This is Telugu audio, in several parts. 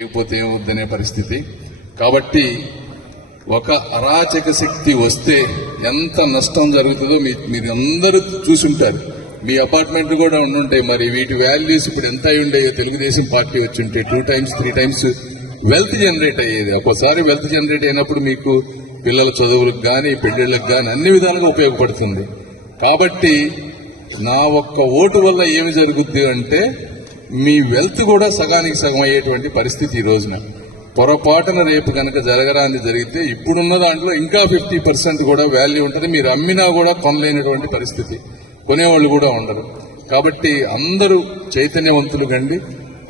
లేకపోతే ఏమవుద్దనే పరిస్థితి. కాబట్టి ఒక అరాచక శక్తి వస్తే ఎంత నష్టం జరుగుతుందో మీరు అందరూ చూసుంటారు. మీ అపార్ట్మెంట్ కూడా ఉండుంటాయి. మరి వీటి వాల్యూస్ ఇప్పుడు ఎంత అయి ఉండేయో తెలుగుదేశం పార్టీ వచ్చుంటే 2 times 3 times వెల్త్ జనరేట్ అయ్యేది. ఒక్కోసారి వెల్త్ జనరేట్ అయినప్పుడు మీకు పిల్లల చదువులకు కానీ పెళ్లిళ్ళకు కానీ అన్ని విధాలుగా ఉపయోగపడుతుంది. కాబట్టి నా ఒక్క ఓటు వల్ల ఏమి జరుగుద్ది అంటే మీ వెల్త్ కూడా సగానికి సగం అయ్యేటువంటి పరిస్థితి ఈ రోజున. పొరపాటున రేపు కనుక జరగరాని జరిగితే ఇప్పుడున్న దాంట్లో ఇంకా 50% కూడా వాల్యూ ఉంటుంది. మీరు అమ్మినా కూడా కొనలేనటువంటి పరిస్థితి, కొనేవాళ్ళు కూడా ఉండరు. కాబట్టి అందరూ చైతన్యవంతులు కండి.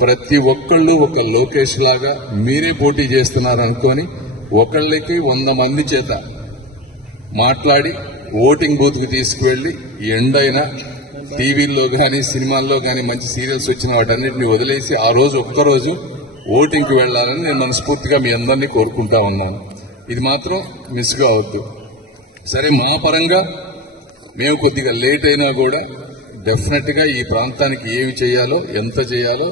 ప్రతి ఒక్కళ్ళు ఒక లోకేష్ లాగా మీరే పోటీ చేస్తున్నారు అనుకొని ఒకళ్ళకి 100 మంది చేత మాట్లాడి ఓటింగ్ బూత్ కి తీసుకువెళ్లి ఎండైనా టీవీల్లో కానీ సినిమాల్లో కానీ మంచి సీరియల్స్ వచ్చిన వాటన్నిటిని వదిలేసి ఆ రోజు ఒక్కరోజు ఓటింగ్కి వెళ్లాలని నేను మనస్ఫూర్తిగా మీ అందరినీ కోరుకుంటా ఉన్నాను. ఇది మాత్రం మిస్ కావద్దు. సరే, మా పరంగా మేము కొద్దిగా లేట్ అయినా కూడా డెఫినెట్ గా ఈ ప్రాంతానికి ఏమి చేయాలో ఎంత చేయాలో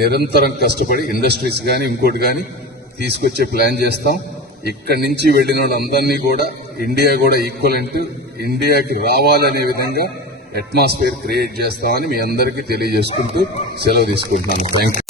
నిరంతరం కష్టపడి ఇండస్ట్రీస్ కానీ ఇంకోటి కానీ తీసుకొచ్చే ప్లాన్ చేస్తాం. ఇక్కడి నుంచి వెళ్లిన వాళ్ళందరినీ కూడా ఇండియా కూడా ఈక్వలెంట్ ఇండియాకి రావాలనే విధంగా అట్మాస్ఫియర్ క్రియేట్ చేస్తామని మీ అందరికీ తెలియజేసుకుంటూ సెలవు తీసుకుంటున్నాను. Thank you.